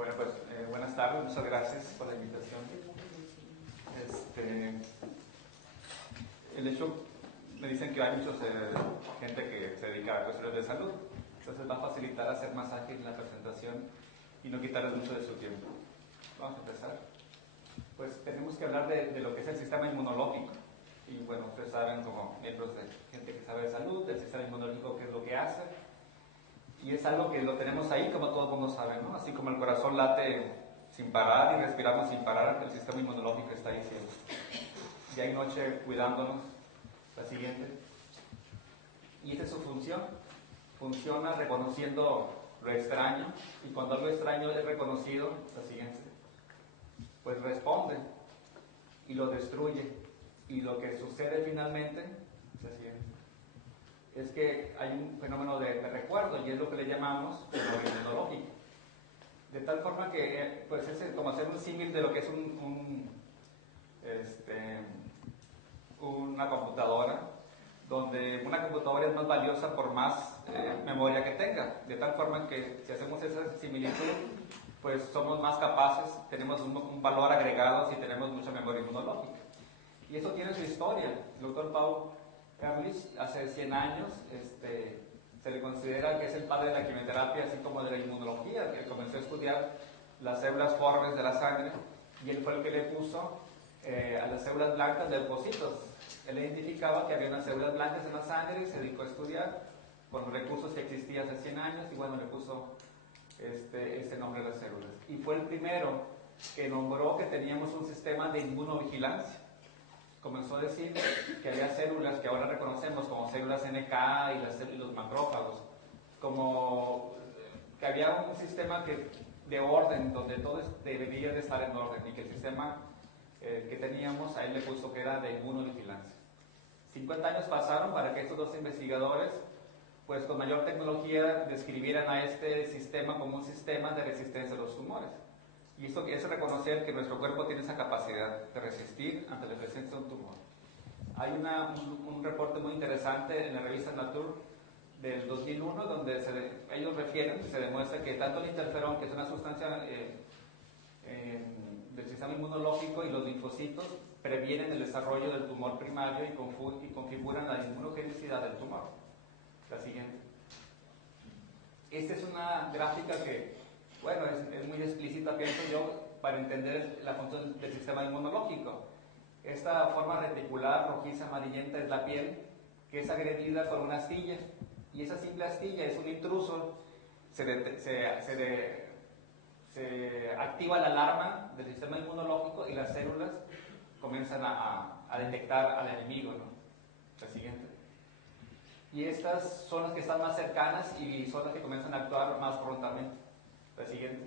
Bueno, pues buenas tardes, muchas gracias por la invitación. El hecho, me dicen que hay mucha gente que se dedica a cuestiones de salud, entonces va a facilitar hacer más ágil la presentación y no quitarles mucho de su tiempo. Vamos a empezar. Pues tenemos que hablar de lo que es el sistema inmunológico. Y bueno, ustedes saben, como miembros de gente que sabe de salud, del sistema inmunológico, qué es lo que hace. Y es algo que lo tenemos ahí, como todo el mundo sabe, ¿no? Así como el corazón late sin parar y respiramos sin parar, el sistema inmunológico está ahí siempre. Día y noche cuidándonos. La siguiente. Y esa es su función. Funciona reconociendo lo extraño, y cuando algo extraño es reconocido, la siguiente, pues responde y lo destruye. Y lo que sucede finalmente, la siguiente, es que hay un fenómeno de recuerdo, y es lo que le llamamos memoria inmunológica. De tal forma que, pues es como hacer un símil de lo que es una computadora, donde una computadora es más valiosa por más memoria que tenga. De tal forma que si hacemos esa similitud, pues somos más capaces, tenemos un valor agregado si tenemos mucha memoria inmunológica. Y eso tiene su historia. El doctor Paul Ehrlich, hace 100 años, se le considera que es el padre de la quimioterapia, así como de la inmunología, que comenzó a estudiar las células formes de la sangre, y él fue el que le puso a las células blancas leucocitos. Él identificaba que había unas células blancas en la sangre y se dedicó a estudiar con los recursos que existían hace 100 años, y bueno, le puso este nombre a las células. Y fue el primero que nombró que teníamos un sistema de inmunovigilancia. Comenzó a decir que había células que ahora reconocemos como células NK y los macrófagos, como que había un sistema de orden, donde todo debería de estar en orden, y que el sistema que teníamos, a él le puso que era de inmunovigilancia. 50 años pasaron para que estos dos investigadores, pues con mayor tecnología, describieran a este sistema como un sistema de resistencia a los tumores. Y eso es reconocer que nuestro cuerpo tiene esa capacidad de resistir ante la presencia de un tumor. Hay un reporte muy interesante en la revista Nature del 2001, donde ellos refieren, se demuestra que tanto el interferón, que es una sustancia del sistema inmunológico, y los linfocitos previenen el desarrollo del tumor primario y configuran la inmunogenicidad del tumor. La siguiente. Esta es una gráfica que, bueno, es muy explícita, pienso yo, para entender la función del sistema inmunológico. Esta forma reticular, rojiza, amarillenta, es la piel, que es agredida por una astilla, y esa simple astilla es un intruso. Se activa la alarma del sistema inmunológico y las células comienzan a detectar al enemigo, ¿no? La siguiente. Y estas son las que están más cercanas y son las que comienzan a actuar más prontamente. La siguiente.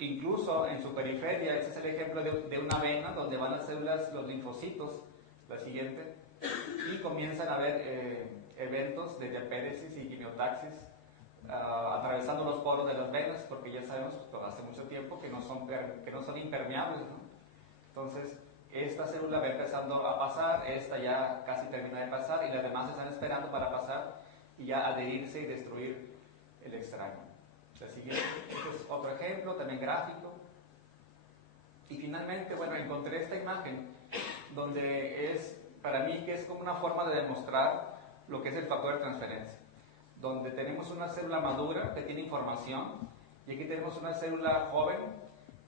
Incluso en su periferia, ese es el ejemplo de una vena donde van las células, los linfocitos. La siguiente. Y comienzan a haber eventos de diapéresis y quimiotaxis atravesando los poros de las venas, porque ya sabemos hace mucho tiempo que no son impermeables, ¿no? Entonces, esta célula va empezando a pasar, esta ya casi termina de pasar, y las demás están esperando para pasar y ya adherirse y destruir el extraño. La siguiente, este es otro ejemplo, también gráfico. Y finalmente, bueno, encontré esta imagen donde es, para mí, que es como una forma de demostrar lo que es el factor de transferencia, donde tenemos una célula madura que tiene información, y aquí tenemos una célula joven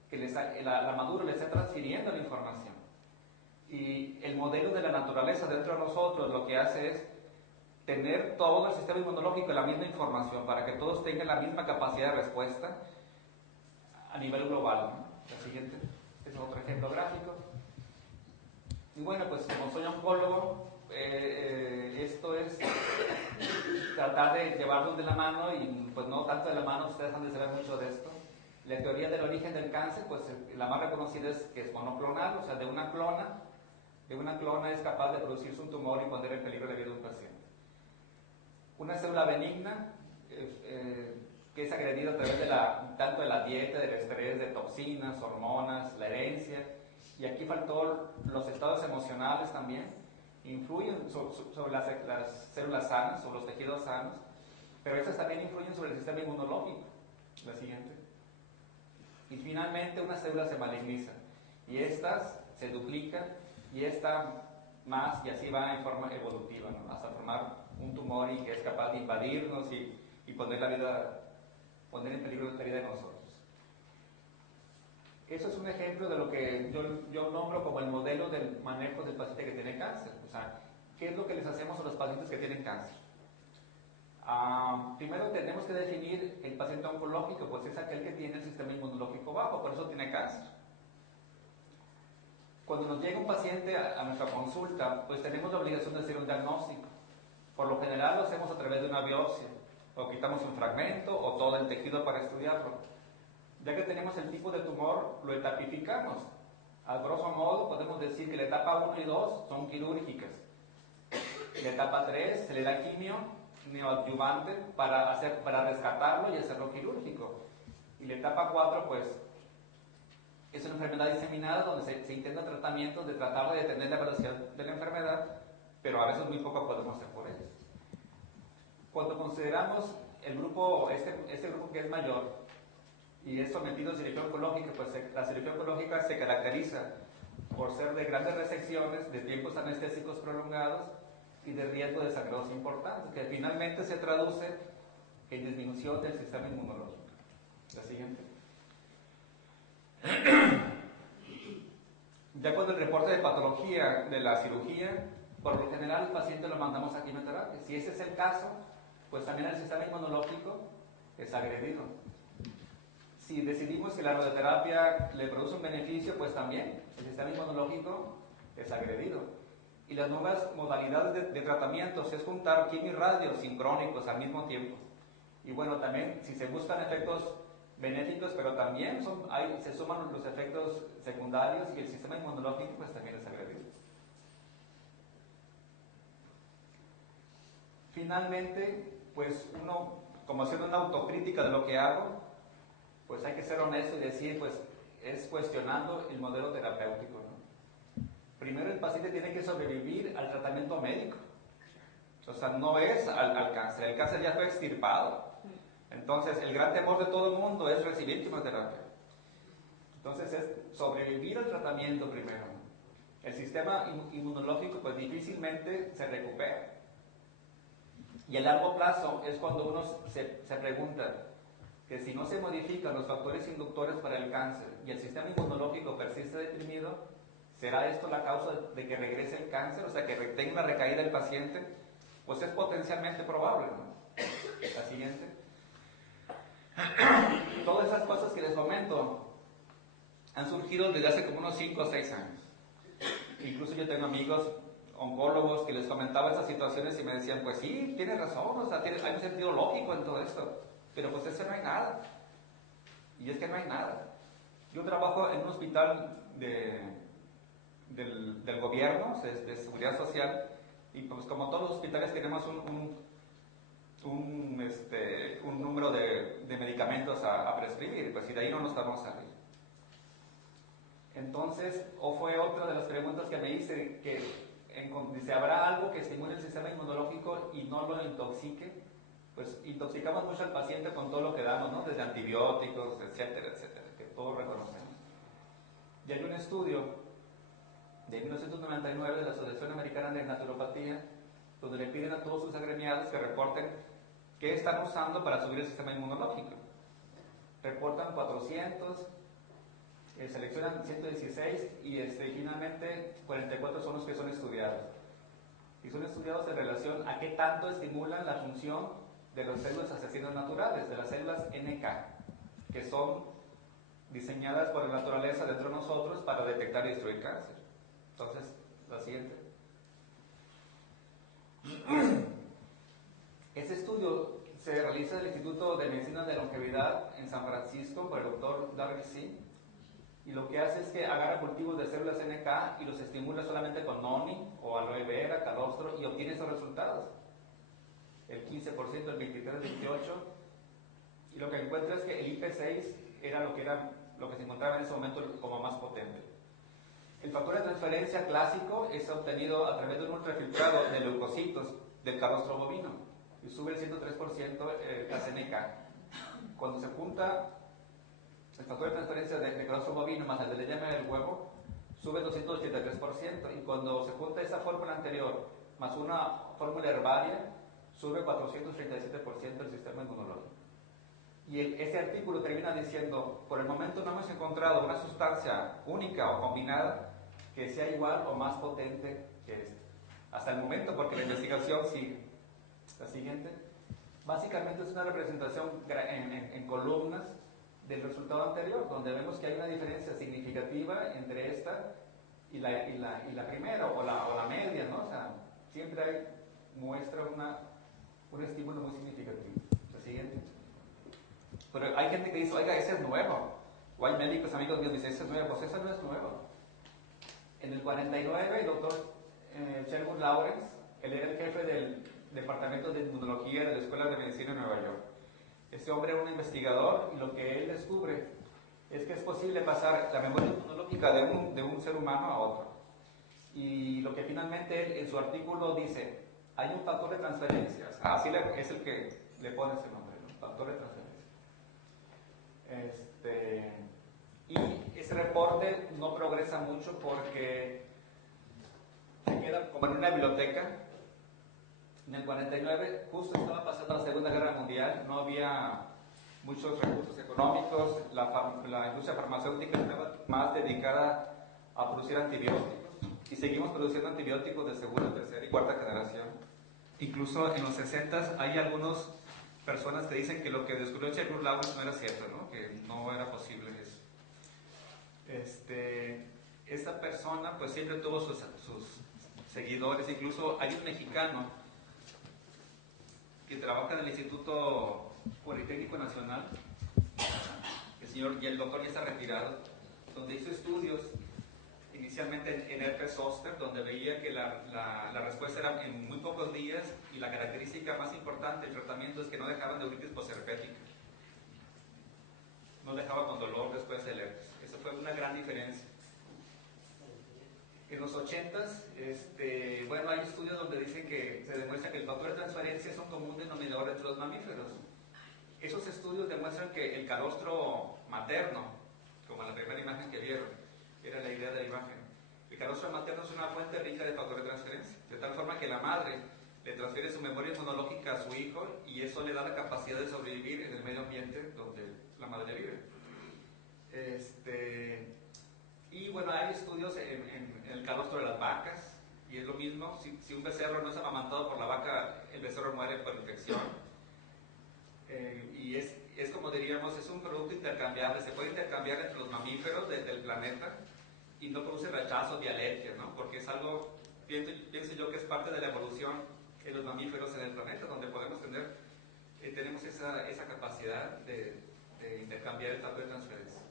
que la madura le está transfiriendo la información. Y el modelo de la naturaleza dentro de nosotros lo que hace es tener todo el sistema inmunológico la misma información, para que todos tengan la misma capacidad de respuesta a nivel global, ¿no? La siguiente, este es otro ejemplo gráfico. Y bueno, pues como soy oncólogo, esto es tratar de llevarlos de la mano, y pues no tanto de la mano, ustedes han de saber mucho de esto. La teoría del origen del cáncer, pues la más reconocida es que es monoclonal, o sea, de una clona es capaz de producirse un tumor y poner en peligro la vida de un paciente. Una célula benigna, que es agredida a través tanto de la dieta, del estrés, de toxinas, hormonas, la herencia, y aquí faltó los estados emocionales también, influyen sobre las células sanas, sobre los tejidos sanos, pero esas también influyen sobre el sistema inmunológico. La siguiente. Y finalmente una célula se maligniza y estas se duplican y esta más, y así va en forma evolutiva, ¿no? Hasta formar un tumor y que es capaz de invadirnos y poner en peligro la vida de nosotros. Eso es un ejemplo de lo que yo nombro como el modelo del manejo del paciente que tiene cáncer. O sea, ¿qué es lo que les hacemos a los pacientes que tienen cáncer? Primero tenemos que definir el paciente oncológico, pues es aquel que tiene el sistema inmunológico bajo, por eso tiene cáncer. Cuando nos llega un paciente a nuestra consulta, pues tenemos la obligación de hacer un diagnóstico. Por lo general lo hacemos a través de una biopsia, o quitamos un fragmento o todo el tejido para estudiarlo. Ya que tenemos el tipo de tumor, lo etapificamos. A grosso modo podemos decir que la etapa 1 y 2 son quirúrgicas. La etapa 3 se le da quimio neoadyuvante para rescatarlo y hacerlo quirúrgico. Y la etapa 4 pues es una enfermedad diseminada donde se intentan tratamientos de tratar de detener la velocidad de la enfermedad, pero a veces muy poco podemos hacer por ellos. Cuando consideramos el grupo, este grupo que es mayor y es sometido a cirugía oncológica, pues la cirugía oncológica se caracteriza por ser de grandes resecciones, de tiempos anestésicos prolongados y de riesgo de sangrados importantes, que finalmente se traduce en disminución del sistema inmunológico. La siguiente. Ya con el reporte de patología de la cirugía, por lo general el paciente lo mandamos a quimioterapia. Si ese es el caso, pues también el sistema inmunológico es agredido. Si decidimos que la radioterapia le produce un beneficio, pues también el sistema inmunológico es agredido. Y las nuevas modalidades de tratamientos es juntar quimio y radio sincrónicos al mismo tiempo. Y bueno, también si se buscan efectos benéficos, pero también se suman los efectos secundarios y el sistema inmunológico pues también es agredido. Finalmente, pues uno, como haciendo una autocrítica de lo que hago, pues hay que ser honesto y decir, pues es cuestionando el modelo terapéutico, ¿no? Primero el paciente tiene que sobrevivir al tratamiento médico. O sea, no es al cáncer, el cáncer ya fue extirpado. Entonces, el gran temor de todo el mundo es recibir quimioterapia. Entonces, es sobrevivir al tratamiento primero. El sistema inmunológico, pues difícilmente se recupera. Y a largo plazo es cuando uno se pregunta que si no se modifican los factores inductores para el cáncer y el sistema inmunológico persiste deprimido, ¿será esto la causa de que regrese el cáncer? O sea, que tenga una recaída el paciente. Pues es potencialmente probable, ¿no? La siguiente. Todas esas cosas que les comento han surgido desde hace como unos 5 o 6 años. Incluso yo tengo amigos oncólogos que les comentaba esas situaciones y me decían, pues sí, tienes razón, o sea, hay un sentido lógico en todo esto, pero pues es que no hay nada. Y es que no hay nada. Yo trabajo en un hospital del gobierno, de seguridad social, y pues como todos los hospitales tenemos un número de medicamentos a prescribir, pues y de ahí no nos vamos a salir. Entonces, fue otra de las preguntas que me hice, que dice, ¿habrá algo que estimule el sistema inmunológico y no lo intoxique? Pues intoxicamos mucho al paciente con todo lo que damos, ¿no? Desde antibióticos, etcétera, etcétera, que todos reconocemos. Y hay un estudio de 1999 de la Asociación Americana de Naturopatía, donde le piden a todos sus agremiados que reporten qué están usando para subir el sistema inmunológico. Reportan 400, seleccionan 116 y finalmente 44 son los que son estudiados. Y son estudiados en relación a qué tanto estimulan la función de las células asesinas naturales, de las células NK, que son diseñadas por la naturaleza dentro de nosotros para detectar y destruir cáncer. Entonces, la siguiente. Este estudio se realiza en el Instituto de Medicina de Longevidad en San Francisco por el doctor Darrell C. Y lo que hace es que agarra cultivos de células NK y los estimula solamente con noni o aloe vera, calostro y obtiene esos resultados. El 15%, el 23%, el 28%. Y lo que encuentra es que el IP6 era lo que se encontraba en ese momento como más potente. El factor de transferencia clásico es obtenido a través de un ultrafiltrado de leucocitos del calostro bovino y sube el 103% la CNK. Cuando se junta el factor de transferencia de calostro bovino más el de la yema del huevo sube 283%, y cuando se junta esa fórmula anterior más una fórmula herbaria, sube 437% el sistema inmunológico. Y ese artículo termina diciendo, por el momento no hemos encontrado una sustancia única o combinada que sea igual o más potente que esta. Hasta el momento, porque la investigación sigue. La siguiente. Básicamente es una representación en columnas del resultado anterior, donde vemos que hay una diferencia significativa entre esta y la primera, o la media, ¿no? O sea, siempre muestra un estímulo muy significativo. La siguiente. Pero hay gente que dice, oiga, ese es nuevo. O hay médicos amigos míos que dicen, ese es nuevo. Pues ese no es nuevo. En el 49, el doctor Sherwood Lawrence, él era el jefe del Departamento de Inmunología de la Escuela de Medicina de Nueva York. Ese hombre era un investigador, y lo que él descubre es que es posible pasar la memoria inmunológica de un ser humano a otro. Y lo que finalmente él en su artículo dice, hay un factor de transferencia. Así es el que le pone ese nombre, ¿no? Factor de transferencia. Y ese reporte no progresa mucho porque se queda como en una biblioteca. En el 49 justo estaba pasando la Segunda Guerra Mundial, no había muchos recursos económicos, la industria farmacéutica estaba más dedicada a producir antibióticos, y seguimos produciendo antibióticos de segunda, tercera y cuarta generación. Incluso en los 60 hay algunas personas que dicen que lo que descubrió Sherwood Lawrence no era cierto, ¿no? Que no era posible eso. Esta persona pues siempre tuvo sus seguidores. Incluso hay un mexicano que trabaja en el Instituto Politécnico Nacional, el doctor ya está retirado, donde hizo estudios inicialmente en herpes zóster, donde veía que la respuesta era en muy pocos días, y la característica más importante del tratamiento es que no dejaban neuritis posherpética, no dejaba con dolor después del herpes. Esa fue una gran diferencia. En los 80s, bueno, hay estudios donde dicen que se demuestra que el factor de transferencia es un común denominador entre los mamíferos. Esos estudios demuestran que el calostro materno, como la primera imagen que vieron, era la idea de la imagen. El calostro materno es una fuente rica de factor de transferencia, de tal forma que la madre le transfiere su memoria inmunológica a su hijo, y eso le da la capacidad de sobrevivir en el medio ambiente donde la madre vive. Y bueno, hay estudios en el calostro de las vacas, y es lo mismo. Si un becerro no es amamantado por la vaca, el becerro muere por infección. Y es como diríamos, es un producto intercambiable, se puede intercambiar entre los mamíferos del planeta, y no produce rechazo ni alergia, ¿no? Porque es algo, pienso yo, que es parte de la evolución en los mamíferos en el planeta, donde podemos tenemos esa capacidad de intercambiar el factor de transferencia.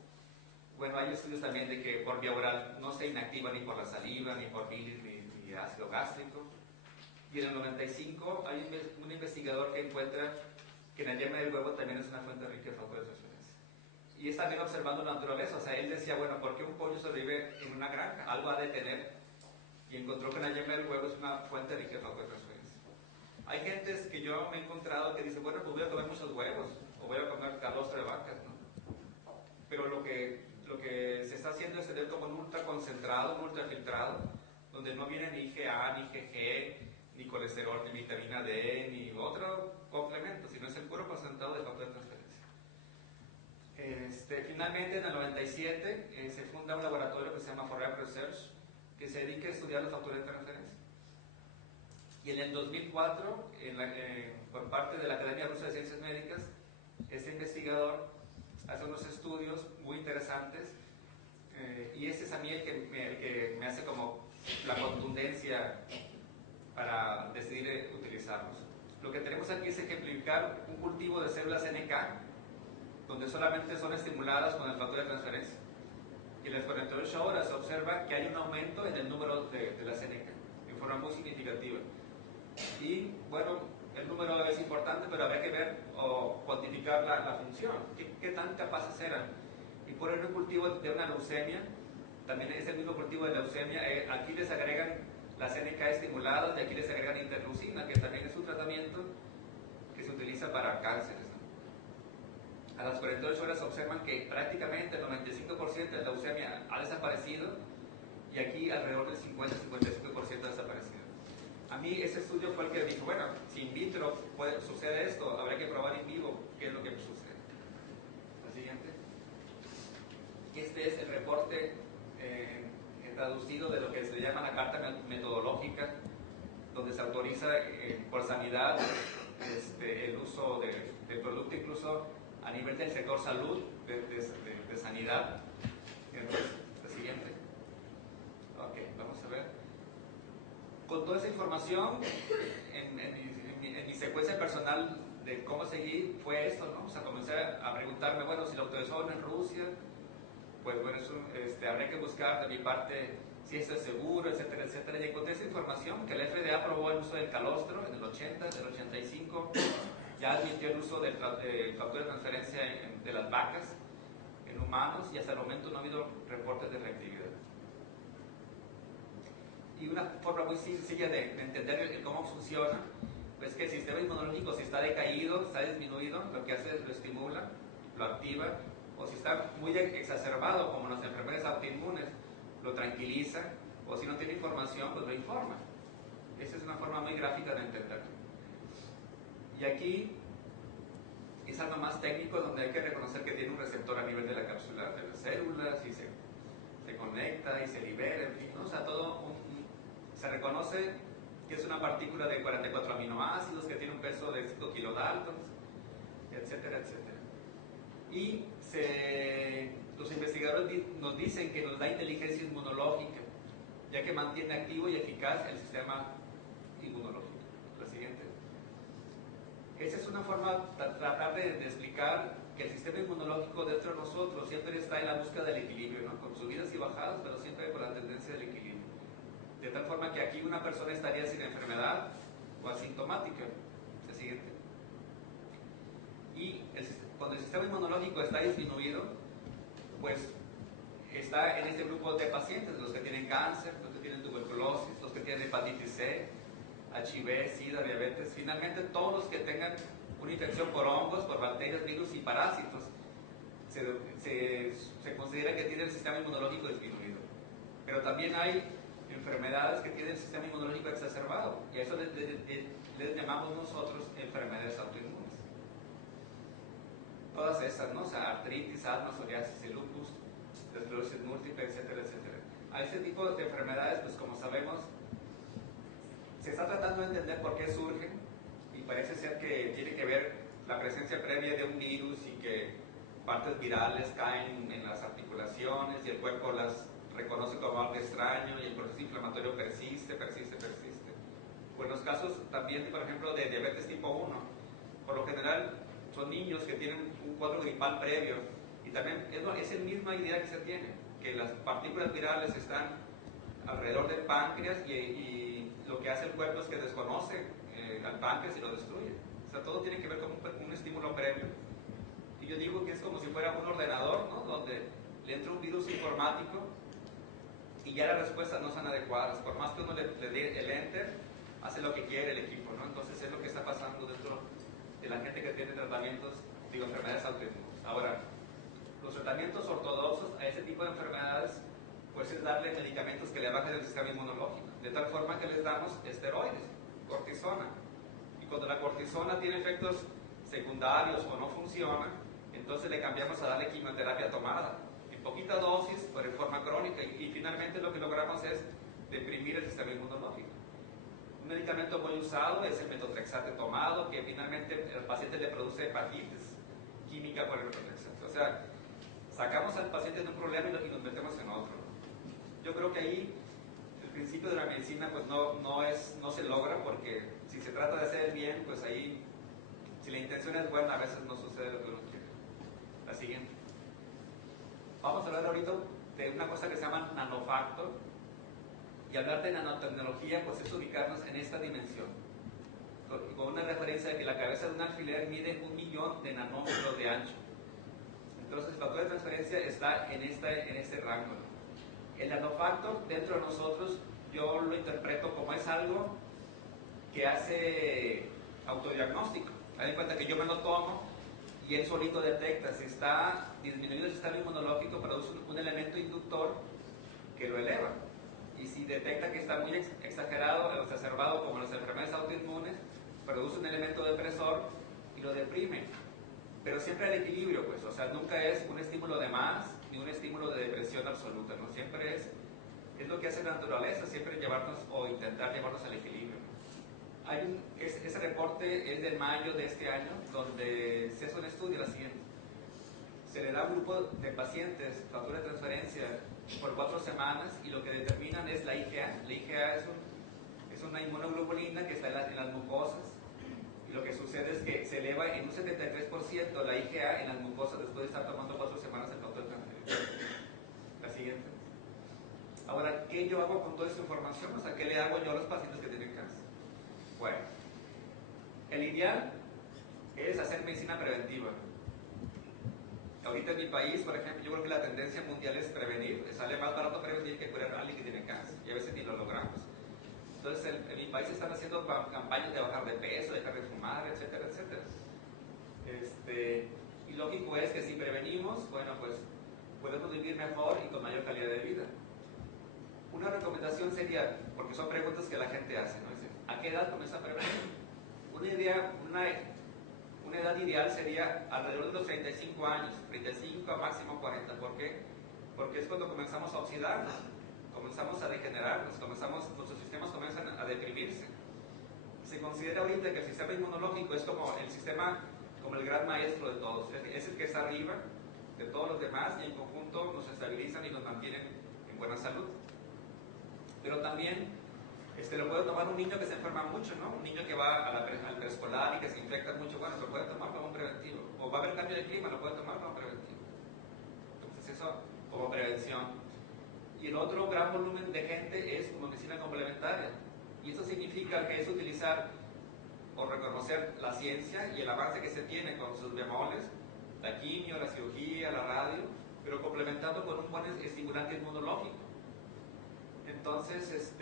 Bueno, hay estudios también de que por vía oral no se inactiva ni por la saliva, ni por bilis, ni ácido gástrico. Y en el 95 hay un investigador que encuentra que en la yema del huevo también es una fuente rica de factor de transferencia. Y es también observando la naturaleza. O sea, él decía, bueno, ¿por qué un pollo sobrevive en una granja? Algo ha de tener. Y encontró que en la yema del huevo es una fuente rica de factor de transferencia. Hay gentes que yo me he encontrado que dicen, bueno, pues voy a comer muchos huevos, o voy a comer calostro de vacas, ¿no? Pero lo que se está haciendo es tener como un ultra concentrado, un ultra filtrado, donde no viene ni IgA, ni IgG, ni colesterol, ni vitamina D, ni otro complemento, sino es el puro concentrado de factor de transferencia. Finalmente, en el 97, se funda un laboratorio que se llama Forever Research, que se dedica a estudiar los factores de transferencia. Y en el 2004, por parte de la Academia Rusa de Ciencias Médicas, este investigador hace unos estudios muy interesantes, y ese es a mí el que me hace como la contundencia para decidir utilizarlos. Lo que tenemos aquí es ejemplificar un cultivo de células NK, donde solamente son estimuladas con el factor de transferencia. Y en las 48 horas se observa que hay un aumento en el número de las NK, de forma muy significativa. Y bueno, el número es importante, pero habría que ver o cuantificar la función. ¿Qué tan capaces eran? Y por el cultivo de una leucemia, también es el mismo cultivo de leucemia, aquí les agregan las NK estimuladas, y aquí les agregan interleucina, que también es un tratamiento que se utiliza para cánceres, ¿no? a las 48 horas observan que prácticamente el 95% de la leucemia ha desaparecido y aquí alrededor del 50-55% ha desaparecido. A mí ese estudio fue el que dijo, bueno, si in vitro sucede esto, habrá que probar in vivo qué es lo que sucede. La siguiente. Este es el reporte traducido de lo que se llama la carta metodológica, donde se autoriza por sanidad el uso del producto, incluso a nivel del sector salud, de sanidad. Entonces, la siguiente. Ok, vamos a ver. Con toda esa información, en mi secuencia personal de cómo seguir, fue esto, ¿no? O sea, comencé a preguntarme, bueno, si lo autorizaron en Rusia, pues bueno, habría que buscar de mi parte si esto es seguro, etcétera, etcétera. Y encontré esa información que la FDA aprobó el uso del calostro en el 80, del 85, ya admitió el uso del factor de transferencia de las vacas en humanos y hasta el momento no ha habido reportes de reactividad. Y una forma muy sencilla de entender cómo funciona, pues que el sistema inmunológico, si está decaído, está disminuido, lo que hace es lo estimula, lo activa, o si está muy exacerbado, como las enfermedades autoinmunes, lo tranquiliza, o si no tiene información, pues lo informa. Esa es una forma muy gráfica de entenderlo. Y aquí es algo más técnico, donde hay que reconocer que tiene un receptor a nivel de la cápsula de las células, y se conecta y se libera, en fin, ¿no? O sea, se reconoce que es una partícula de 44 aminoácidos, que tiene un peso de 5 kilodaltons, etcétera, etcétera. Y los investigadores nos dicen que nos da inteligencia inmunológica, ya que mantiene activo y eficaz el sistema inmunológico. La siguiente. Esa es una forma de tratar de explicar que el sistema inmunológico dentro de nosotros siempre está en la búsqueda del equilibrio, ¿no? Con subidas y bajadas, pero siempre con la tendencia del equilibrio. De tal forma que aquí una persona estaría sin enfermedad o asintomática. La siguiente. Y cuando el sistema inmunológico está disminuido, pues está en este grupo de pacientes, los que tienen cáncer, los que tienen tuberculosis, los que tienen hepatitis C, HIV, SIDA, diabetes, finalmente todos los que tengan una infección por hongos, por bacterias, virus y parásitos, se considera que tienen el sistema inmunológico disminuido. Pero también hay enfermedades que tienen el sistema inmunológico exacerbado, y a eso les llamamos nosotros enfermedades autoinmunes. Todas esas, ¿no? O sea, artritis, asma, psoriasis, el lupus, la esclerosis múltiple, etcétera, etcétera. A ese tipo de enfermedades, pues como sabemos, se está tratando de entender por qué surgen, y parece ser que tiene que ver la presencia previa de un virus y que partes virales caen en las articulaciones y el cuerpo las reconoce como algo extraño y el proceso inflamatorio persiste. O en los casos también, por ejemplo, de diabetes tipo 1, por lo general son niños que tienen un cuadro gripal previo, y también es la misma idea que se tiene, que las partículas virales están alrededor del páncreas y lo que hace el cuerpo es que desconoce al páncreas y lo destruye. O sea, todo tiene que ver con un estímulo previo. Y yo digo que es como si fuera un ordenador, ¿no? Donde le entra un virus informático y ya las respuestas no son adecuadas. Por más que uno le dé el enter, hace lo que quiere el equipo, ¿no? Entonces es lo que está pasando dentro de la gente que tiene tratamientos, enfermedades autoinmunes. Ahora, los tratamientos ortodoxos a ese tipo de enfermedades, pues es darle medicamentos que le bajen el sistema inmunológico, de tal forma que les damos esteroides, cortisona. Y cuando la cortisona tiene efectos secundarios o no funciona, entonces le cambiamos a darle quimioterapia tomada, en poquita dosis, pero en forma crónica, y finalmente lo que logramos es deprimir el sistema inmunológico. Un medicamento muy usado es el metotrexate tomado, que finalmente el paciente le produce hepatitis química por el metotrexate. O sea, sacamos al paciente de un problema y nos metemos en otro. Yo creo que ahí el principio de la medicina pues no se logra, porque si se trata de hacer el bien, pues ahí, si la intención es buena, a veces no sucede lo que uno quiere. La siguiente. Vamos a hablar ahorita de una cosa que se llama nanofactor, y hablar de nanotecnología pues es ubicarnos en esta dimensión, con una referencia de que la cabeza de un alfiler mide 1.000.000 de nanómetros de ancho. Entonces el factor de transferencia está en este rango. El nanofactor dentro de nosotros, yo lo interpreto como es algo que hace autodiagnóstico. Ten en cuenta que yo me lo tomo y él solito detecta si está disminuido el sistema inmunológico, produce un elemento inductor que lo eleva. Y si detecta que está muy exagerado o exacerbado, como las enfermedades autoinmunes, produce un elemento depresor y lo deprime. Pero siempre al equilibrio, pues, o sea, nunca es un estímulo de más ni un estímulo de depresión absoluta, ¿no? Siempre es lo que hace la naturaleza, siempre llevarnos o intentar llevarnos al equilibrio. Ese reporte es de mayo de este año, donde se hace un estudio la siguiente. Se le da a un grupo de pacientes factura de transferencia por 4 semanas y lo que determinan es la IgA. La IgA es una inmunoglobulina que está en las mucosas, y lo que sucede es que se eleva en un 73% la IgA en las mucosas después de estar tomando 4 semanas el factor de transferencia. La siguiente. Ahora, ¿qué yo hago con toda esta información? O sea, ¿qué le hago yo a los pacientes que tienen cáncer? Bueno, el ideal es hacer medicina preventiva. Ahorita en mi país, por ejemplo, yo creo que la tendencia mundial es prevenir. Sale más barato prevenir que curar a alguien que tiene cáncer, y a veces ni lo logramos. Entonces, en mi país se están haciendo campañas de bajar de peso, dejar de fumar, etcétera, etcétera. Y lógico es que si prevenimos, bueno, pues podemos vivir mejor y con mayor calidad de vida. Una recomendación sería, porque son preguntas que la gente hace, ¿no? Dice, ¿a qué edad comienza a prevenir? Una edad ideal sería alrededor de los 35 años, 35 a máximo 40. ¿Por qué? Porque es cuando comenzamos a oxidarnos, comenzamos a degenerarnos, nuestros sistemas comienzan a deprimirse. Se considera ahorita que el sistema inmunológico es como el sistema, como el gran maestro de todos, es el que está arriba de todos los demás, y en conjunto nos estabilizan y nos mantienen en buena salud. Pero también lo puede tomar un niño que se enferma mucho, ¿no? Un niño que va al preescolar y que se infecta mucho, bueno, lo puede tomar como un preventivo. O va a haber cambio de clima, lo puede tomar como preventivo. Entonces eso como prevención. Y el otro gran volumen de gente es como medicina complementaria. Y eso significa que es utilizar o reconocer la ciencia y el avance que se tiene con sus bemoles, la quimio, la cirugía, la radio, pero complementando con un buen estimulante inmunológico. Entonces,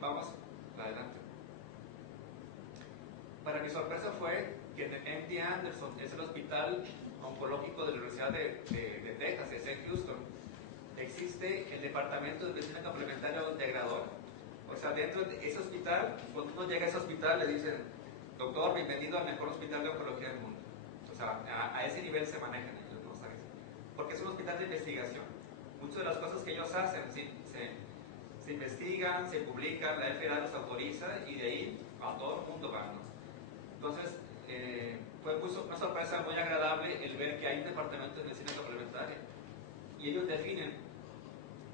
vamos adelante. Para mi sorpresa fue que en el MD Anderson, es el hospital oncológico de la Universidad de Texas, es en Houston, existe el departamento de medicina complementaria o integrador. O sea, dentro de ese hospital, cuando uno llega a ese hospital le dicen, doctor, bienvenido al mejor hospital de oncología del mundo. O sea, a ese nivel se manejan ellos, ¿no? ¿Sabes? Porque es un hospital de investigación. Muchas de las cosas que ellos hacen se investigan, se publican, la FDA los autoriza y de ahí a todo el mundo van, ¿no? Entonces, fue una sorpresa muy agradable el ver que hay un departamento de medicina complementaria y ellos definen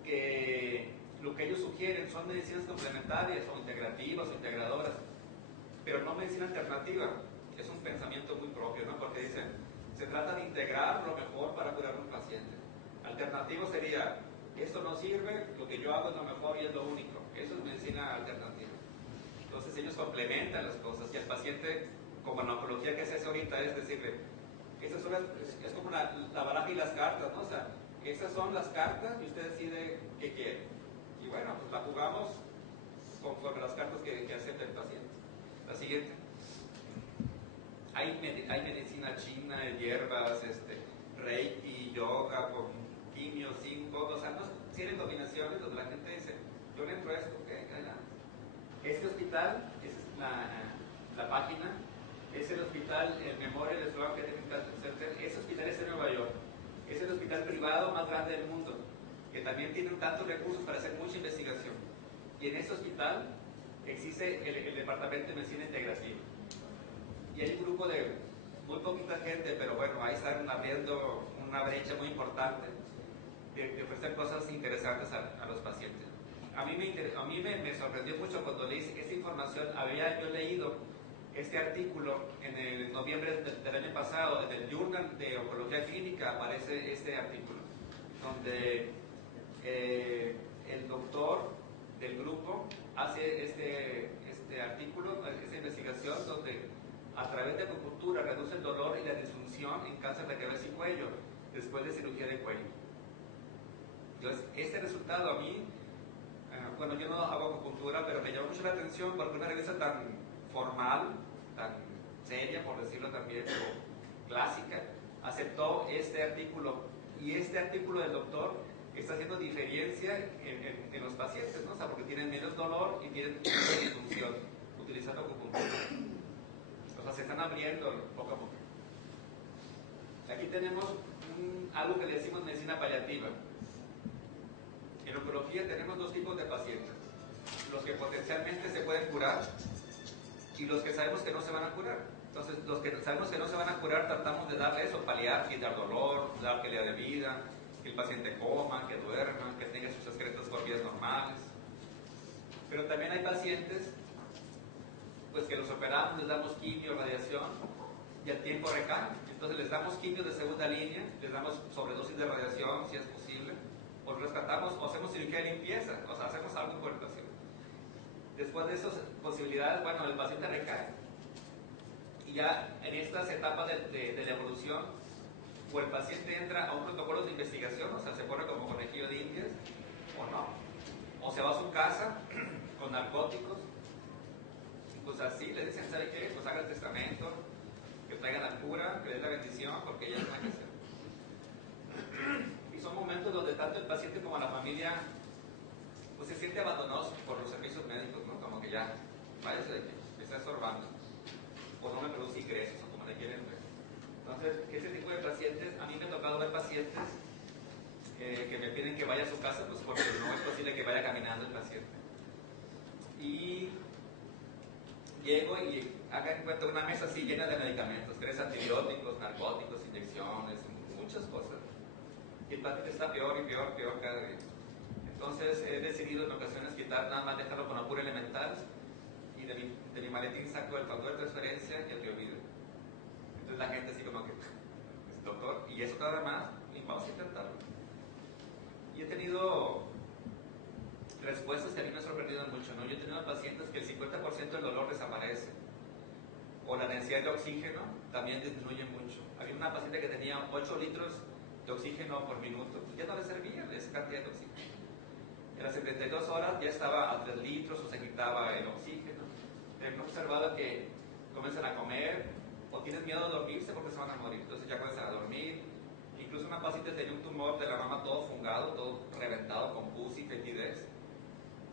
que lo que ellos sugieren son medicinas complementarias o integrativas o integradoras, pero no medicina alternativa. Es un pensamiento muy propio, ¿no? Porque dicen, se trata de integrar lo mejor para curar a un paciente. Alternativo sería, esto no sirve, lo que yo hago es lo mejor y es lo único. Eso es medicina alternativa. Entonces ellos complementan las cosas y al paciente, como en la oncología que se hace ahorita, es decirle, es como la baraja y las cartas, ¿no? O sea, esas son las cartas y usted decide qué quiere. Y bueno, pues la jugamos conforme las cartas que acepta el paciente. La siguiente. Hay medicina china, hierbas, reiki, yoga, con quimio, zinc, o sea, no tienen combinaciones donde la gente dice, yo le entro a esto, ¿qué? Este hospital, esa es la página, es el hospital, el Memorial Sloan Kettering Cancer Center. Ese hospital es en Nueva York, es el hospital privado más grande del mundo, que también tiene tantos recursos para hacer mucha investigación. Y en ese hospital existe el departamento de medicina integrativa. Y hay un grupo de muy poquita gente, pero bueno, ahí están abriendo una brecha muy importante de ofrecer cosas interesantes a los pacientes. A mí me sorprendió mucho cuando leí esta información. Había yo leído este artículo en el noviembre del año pasado, en el Journal de Oncología Clínica aparece este artículo, donde el doctor del grupo hace este artículo, esta investigación, donde a través de acupuntura reduce el dolor y la disfunción en cáncer de cabeza y cuello después de cirugía de cuello. Entonces, este resultado a mí, bueno, yo no hago acupuntura, pero me llamó mucho la atención porque una revista tan formal, tan seria, por decirlo también, o clásica, aceptó este artículo, y este artículo del doctor está haciendo diferencia en los pacientes, ¿no? O sea, porque tienen menos dolor y tienen menos disfunción utilizando acupuntura. O sea, se están abriendo poco a poco. Aquí tenemos algo que le decimos medicina paliativa. En oncología tenemos dos tipos de pacientes: los que potencialmente se pueden curar y los que sabemos que no se van a curar. Entonces, los que sabemos que no se van a curar, tratamos de darle eso: paliar, quitar dolor, dar calidad de vida, que el paciente coma, que duerma, que tenga sus excretas por vías normales. Pero también hay pacientes pues que los operamos, les damos quimio, radiación, y al tiempo recaen. Entonces les damos quimio de segunda línea, les damos sobredosis de radiación si es posible, o rescatamos, o hacemos cirugía de limpieza, o sea, hacemos algo por el paciente. Después de esas posibilidades, bueno, el paciente recae. Y ya en estas etapas de la evolución, o el paciente entra a un protocolo de investigación, o sea, se pone como conejillo de indias, o no. O se va a su casa con narcóticos, y pues así le dicen, ¿sabe qué? Pues haga el testamento, que traigan al cura, que dé la bendición, porque ya no hay que hacer. Y son momentos donde tanto el paciente como la familia pues se siente abandonados por los servicios médicos, ¿no? Como que ya, váyase de aquí, me está estorbando, o no me produce ingresos, o como le quieren ver. Entonces, ese tipo de pacientes, a mí me ha tocado ver pacientes que me piden que vaya a su casa, pues porque no es posible que vaya caminando el paciente. Y llego y haga en cuenta una mesa así llena de medicamentos, 3 antibióticos, narcóticos, inyecciones, muchas cosas. Y el paciente está peor y peor, peor cada día. Entonces he decidido en ocasiones quitar, nada más dejarlo con apuro elemental, y de mi maletín saco el factor de transferencia y el Biovideo. Entonces la gente así como que, doctor, y eso nada más, y vamos a intentarlo. Y he tenido respuestas que a mí me han sorprendido mucho, ¿no? Yo he tenido pacientes que el 50% del dolor desaparece, o la necesidad de oxígeno también disminuye mucho. Había una paciente que tenía 8 litros de oxígeno por minuto, ya no le servía esa cantidad de oxígeno. En las 72 horas ya estaba a 3 litros o se quitaba el oxígeno. He observado que comienzan a comer o tienen miedo de dormirse porque se van a morir, entonces ya comienzan a dormir. Incluso una paciente tenía un tumor de la mama todo fungado, todo reventado con pus y fetidez,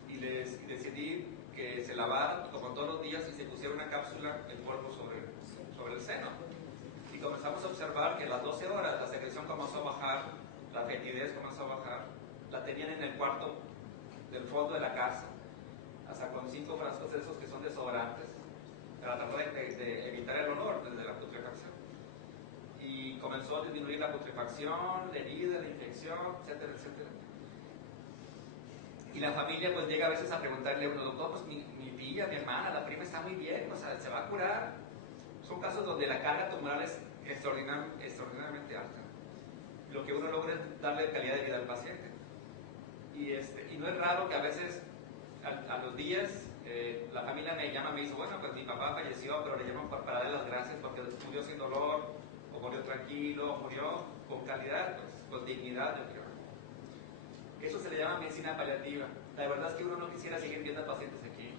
y decidí que se lavara como todos los días y se pusiera una cápsula de polvo sobre el seno. Y comenzamos a observar que a las 12 horas la secreción comenzó a bajar, la fetidez comenzó a bajar. La tenían en el cuarto del fondo de la casa, hasta con 5 frascos de esos que son desodorantes, para tratar de evitar el olor desde la putrefacción. Y comenzó a disminuir la putrefacción, la herida, la infección, etcétera, etcétera. Y la familia pues llega a veces a preguntarle a uno, doctor, pues mi tía, mi hermana, la prima está muy bien, o sea, se va a curar. Son casos donde la carga tumoral es extraordinariamente alta. Lo que uno logra es darle calidad de vida al paciente. Y no es raro que a veces, a los días, la familia me llama y me dice, bueno, pues mi papá falleció, pero le llaman para darle las gracias porque murió sin dolor, o murió tranquilo, o murió con calidad, pues, con dignidad, yo creo. Eso se le llama medicina paliativa. La verdad es que uno no quisiera seguir viendo pacientes aquí.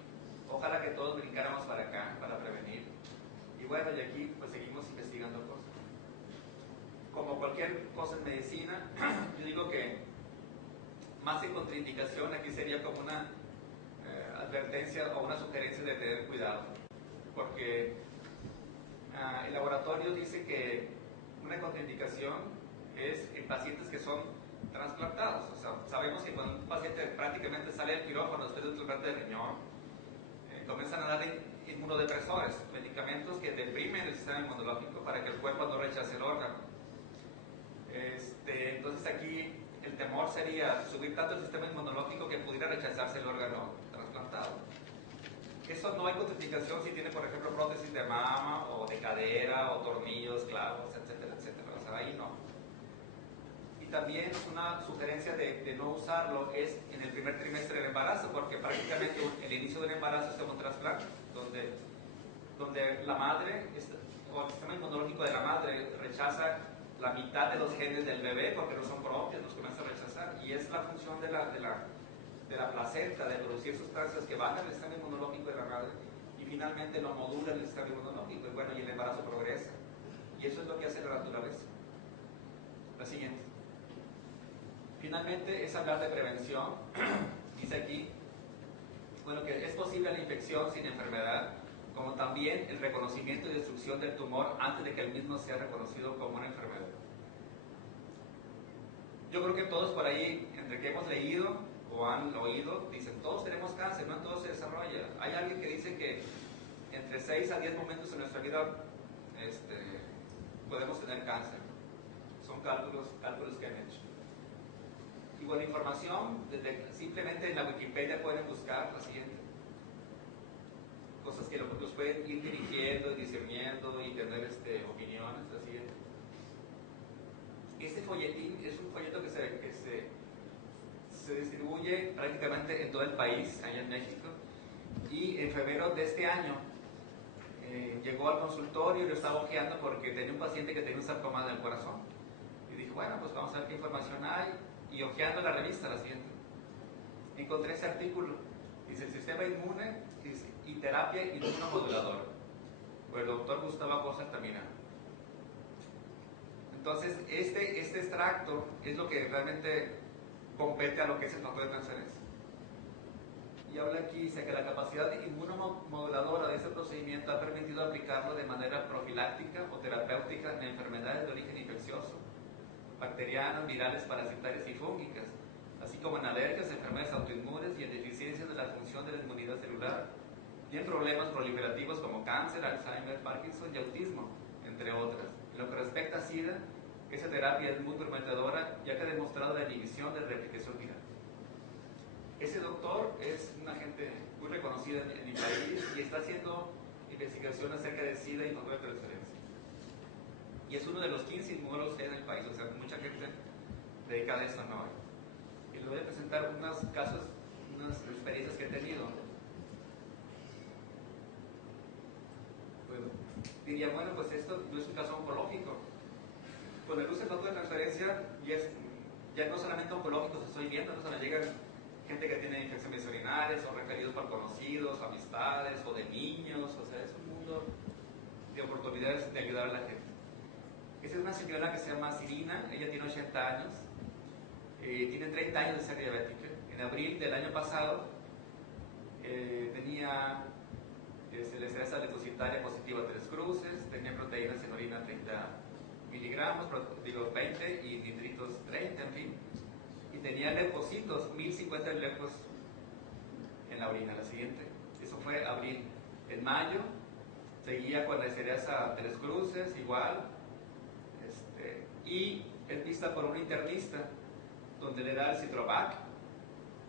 Ojalá que todos brincáramos para acá, para prevenir. Y bueno, y aquí pues seguimos investigando cosas. Como cualquier cosa en medicina, yo digo que más que contraindicación, aquí sería como una advertencia o una sugerencia de tener cuidado. Porque el laboratorio dice que una contraindicación es en pacientes que son trasplantados. O sea, sabemos que cuando un paciente prácticamente sale del quirófano después de un trasplante de riñón, comienzan a darle inmunodepresores, medicamentos que deprimen el sistema inmunológico para que el cuerpo no rechace el órgano. Entonces aquí el temor sería subir tanto el sistema inmunológico que pudiera rechazarse el órgano trasplantado. Eso no hay contraindicación si tiene, por ejemplo, prótesis de mama o de cadera o tornillos, clavos, etcétera, etcétera. O sea, ahí no. Y también una sugerencia de no usarlo es en el primer trimestre del embarazo, porque prácticamente el inicio del embarazo es como un trasplante, donde la madre, o el sistema inmunológico de la madre rechaza la mitad de los genes del bebé porque no son propios, los comienza a rechazar. Y es la función de la placenta de producir sustancias que bajan el sistema inmunológico de la madre y finalmente lo modulan el sistema inmunológico. Y bueno, y el embarazo progresa. Y eso es lo que hace la naturaleza. La siguiente. Finalmente es hablar de prevención. Dice aquí, bueno, que es posible la infección sin enfermedad, como también el reconocimiento y destrucción del tumor antes de que el mismo sea reconocido como una enfermedad. Yo creo que todos por ahí, entre que hemos leído o han oído, dicen, todos tenemos cáncer, no todos se desarrolla. Hay alguien que dice que entre 6 a 10 momentos en nuestra vida podemos tener cáncer. Son cálculos que han hecho. Y bueno, información, simplemente en la Wikipedia pueden buscar la siguiente. Cosas que los pueden ir dirigiendo y discerniendo y tener opiniones, la siguiente. Este folletín es un folleto que se distribuye prácticamente en todo el país, allá en México, y en febrero de este año llegó al consultorio y lo estaba hojeando porque tenía un paciente que tenía un sarcoma del corazón. Y dije, bueno, pues vamos a ver qué información hay. Y hojeando la revista, la siguiente, encontré ese artículo. Dice, el sistema inmune y terapia inmunomoduladora, por el doctor Gustavo Acosta Altamirano. Entonces, este extracto es lo que realmente compete a lo que es el factor de transferencia. Y habla aquí, dice que la capacidad inmunomoduladora de ese procedimiento ha permitido aplicarlo de manera profiláctica o terapéutica en enfermedades de origen infeccioso, bacterianas, virales, parasitarias y fúngicas, así como en alergias, enfermedades autoinmunes y en deficiencias de la función de la inmunidad celular, y en problemas proliferativos como cáncer, Alzheimer, Parkinson y autismo, entre otras. En lo que respecta a SIDA, esa terapia es muy prometedora, ya que ha demostrado la inhibición de replicación viral. Ese doctor es una gente muy reconocida en mi país y está haciendo investigación acerca de SIDA y factor de transferencia. Y es uno de los 15 inmunólogos que hay en el país, o sea, mucha gente dedicada a esto no hay. Y les voy a presentar unos casos, unas experiencias que he tenido. Bueno, diría, bueno, pues esto no es un caso oncológico. Con el uso del factor de transferencia, ya no solamente oncológicos estoy viendo, no solo llegan gente que tiene infecciones urinarias o referidos por conocidos, amistades o de niños, o sea, es un mundo de oportunidades de ayudar a la gente. Esa es una señora que se llama Sirina, ella tiene 80 años, tiene 30 años de ser diabética. En abril del año pasado tenía esterasa depositaria positiva 3 cruces, tenía proteínas en orina 30 miligramos, 20 y nitritos 30, en fin. Y tenía leucocitos, 1050 leucos en la orina. La siguiente, eso fue abril. En mayo seguía con la esterasa 3 cruces, igual. Y es vista por un internista donde le da el Citrovac,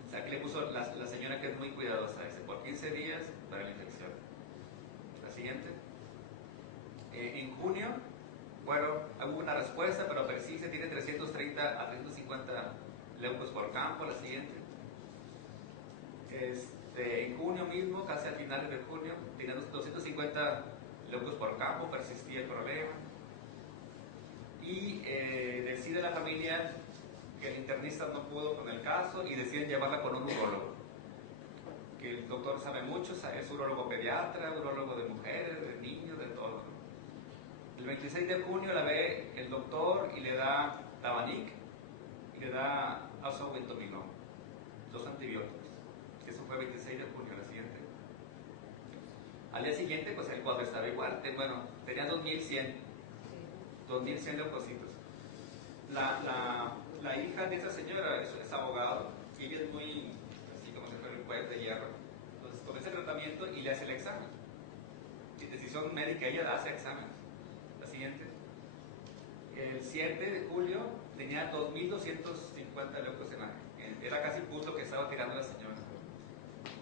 o sea que le puso la señora, que es muy cuidadosa, dice, por 15 días para la infección. La siguiente, en junio, bueno, hubo una respuesta, pero persiste, tiene 330 a 350 leucos por campo. La siguiente, en junio mismo, casi a finales de junio, tenía 250 leucos por campo, persistía el problema. Y decide la familia que el internista no pudo con el caso y deciden llevarla con un urólogo, que el doctor sabe mucho, es urólogo pediatra, urólogo de mujeres, de niños, de todo, ¿no? El 26 de junio la ve el doctor y le da Tabanic y le da Azoguantobilol, 2 antibióticos. Eso fue el 26 de junio. La siguiente, al día siguiente, pues el cuadro estaba igual. Bueno, tenía 2100 leucocitos. La hija de esa señora es abogado y ella es muy, así como se fuera el juez de hierro. Entonces comienza el tratamiento y le hace el examen. Y decisión médica, ella hace exámenes. La siguiente, el 7 de julio tenía 2250 leucos era casi justo que estaba tirando la señora.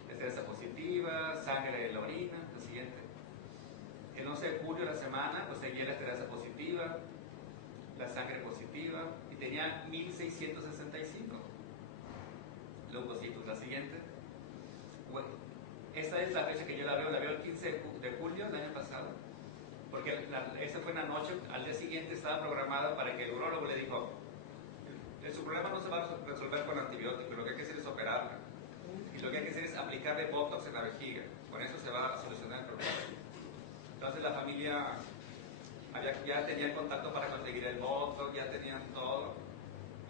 Esterasa positiva, sangre en la orina. La siguiente, el 11 de julio, la semana, pues seguía la esterasa positiva, la sangre positiva, y tenía 1665 leucocitos. La siguiente, bueno, esta es la fecha que yo la veo el 15 de julio del año pasado, porque esa fue una noche, al día siguiente estaba programada para que el urólogo le dijo, su problema no se va a resolver con antibióticos, lo que hay que hacer es operarla, y lo que hay que hacer es aplicarle botox en la vejiga, con eso se va a solucionar el problema. Entonces la familia ya tenían contacto para conseguir el voto, ya tenían todo.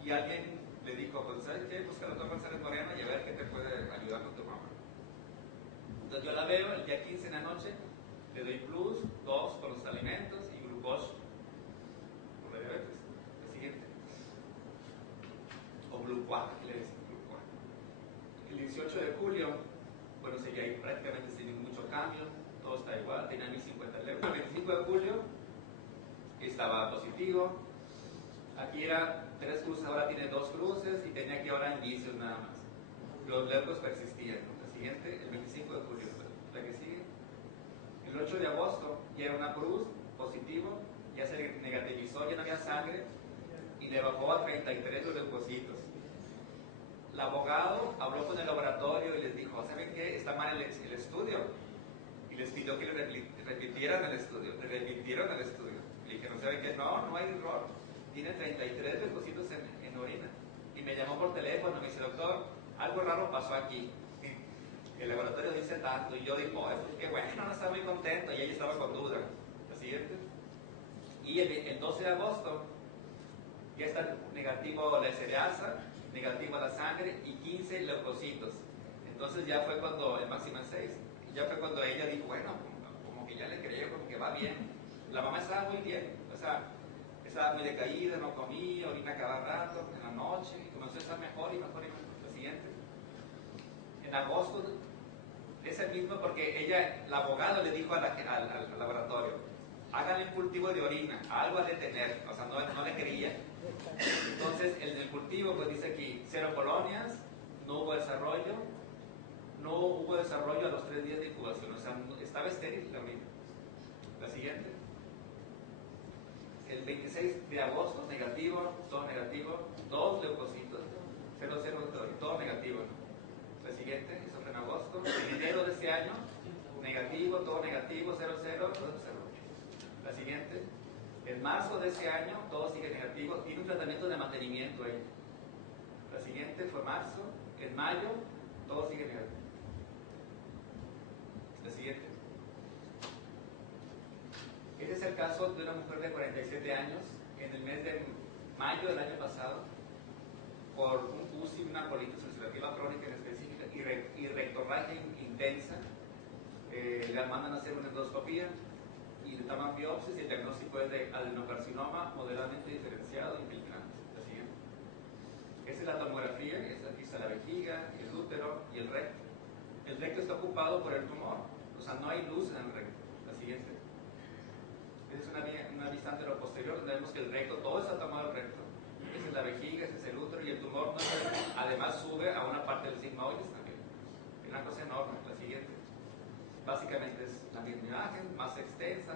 Y alguien le dijo, pues ¿sabes qué? Busca la doctora González Moreno y a ver qué te puede ayudar con tu mamá. Entonces yo la veo el día 15 en la noche, le doy plus, 2 con los alimentos y glucosa por la diabetes. El siguiente. O glucosa, ¿qué le dicen? Glucosa. El 18 de julio, bueno, seguía ahí prácticamente sin mucho cambio, todo está igual, tenía 1050 euros. El 25 de julio estaba positivo. Aquí era 3 cruces, ahora tiene 2 cruces y tenía aquí ahora indicios nada más. Los leucos persistían. La siguiente, el 25 de julio, la que sigue. El 8 de agosto ya era una cruz, positivo, ya se negativizó, ya no había sangre y le bajó a 33 los leucocitos. El abogado habló con el laboratorio y les dijo, ¿saben qué? Está mal el estudio. Y les pidió que le repitieran el estudio. Le repitieron el estudio. Le dijeron, ¿saben qué? No hay error. Tiene 33 leucocitos en orina. Y me llamó por teléfono, me dice, doctor, algo raro pasó aquí. El laboratorio dice tanto. Y yo digo, qué bueno, no estaba muy contento. Y ella estaba con duda. La siguiente. Y el 12 de agosto ya está negativo la eserasa, negativo la sangre y 15 leucocitos. Entonces ya fue cuando, el máximo es 6, ya fue cuando ella dijo, bueno, como que ya le creo, como que va bien. La mamá estaba muy bien, o sea, estaba muy decaída, no comía, orina cada rato, en la noche, y comenzó a estar mejor y mejor y mejor. Lo siguiente. En agosto es el mismo porque ella, el abogado le dijo al laboratorio, háganle un cultivo de orina, algo ha de tener, o sea, no le creía. Entonces, en el cultivo, pues dice aquí, 0 colonias, no hubo desarrollo a los 3 días de incubación, o sea, estaba estéril la orina. La siguiente. El 26 de agosto, negativo, todo negativo, 2 leucocitos, 0, todo negativo, ¿no? La siguiente, eso fue en agosto. En enero de este año, negativo, todo negativo, 0, 0, todo 0. La siguiente. En marzo de ese año, todo sigue negativo. Tiene un tratamiento de mantenimiento ahí. La siguiente fue marzo. En mayo, todo sigue negativo. La siguiente. Este es el caso de una mujer de 47 años. En el mes de mayo del año pasado, por un UCI, una colitis ulcerativa crónica en específica y rectorragia intensa, le mandan a hacer una endoscopía y le toman biopsias y el diagnóstico es de adenocarcinoma moderadamente diferenciado infiltrante. La siguiente. Esa es la tomografía, aquí está la vejiga, el útero y el recto. El recto está ocupado por el tumor, o sea, no hay luz en el recto. La siguiente. Esa es una vista anteroposterior donde vemos que el recto, todo está tomado el recto. Esa es la vejiga, ese es el útero y el tumor no se, además sube a una parte del sigmoides también. Es una cosa enorme. La siguiente. Básicamente es la misma imagen, más extensa.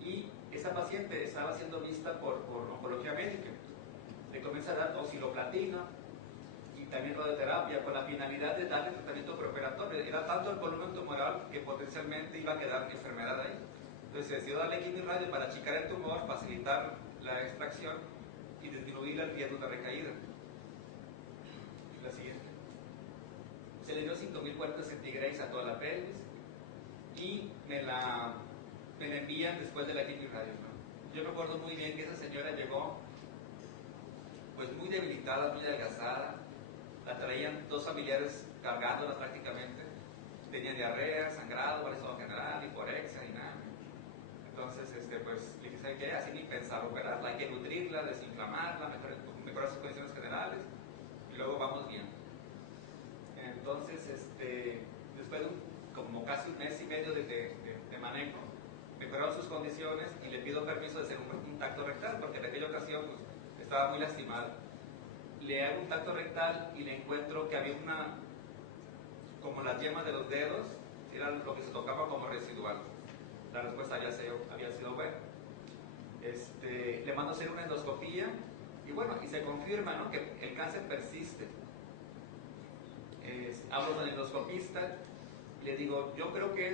Y esa paciente estaba siendo vista por oncología médica. Le comienza a dar oxaloplatina y también radioterapia con la finalidad de darle tratamiento preoperatorio. Era tanto el volumen tumoral que potencialmente iba a quedar enfermedad ahí. Entonces se decidió darle quimio-radio para achicar el tumor, facilitar la extracción y disminuir el riesgo de recaída. La siguiente. Se le dio 5.040 centigrados a toda la pelvis y me la envían después de la quimio-radio, ¿no? Yo me acuerdo muy bien que esa señora llegó pues muy debilitada, muy adelgazada. La traían 2 familiares cargándola prácticamente. Tenía diarrea, sangrado, estado general, hiporexia y nada. Entonces, pues le dije, ¿sabe qué? Así ni pensar operarla, hay que nutrirla, desinflamarla, mejorar sus condiciones generales y luego vamos bien. Entonces, después de como casi un mes y medio de manejo, mejoraron sus condiciones y le pido permiso de hacer un tacto rectal, porque en aquella ocasión pues, estaba muy lastimada. Le hago un tacto rectal y le encuentro que había como las yemas de los dedos, era lo que se tocaba como residual. La respuesta había sido buena. Le mando a hacer una endoscopía y bueno, y se confirma, ¿no?, que el cáncer persiste. Hablo con el endoscopista y le digo, yo creo que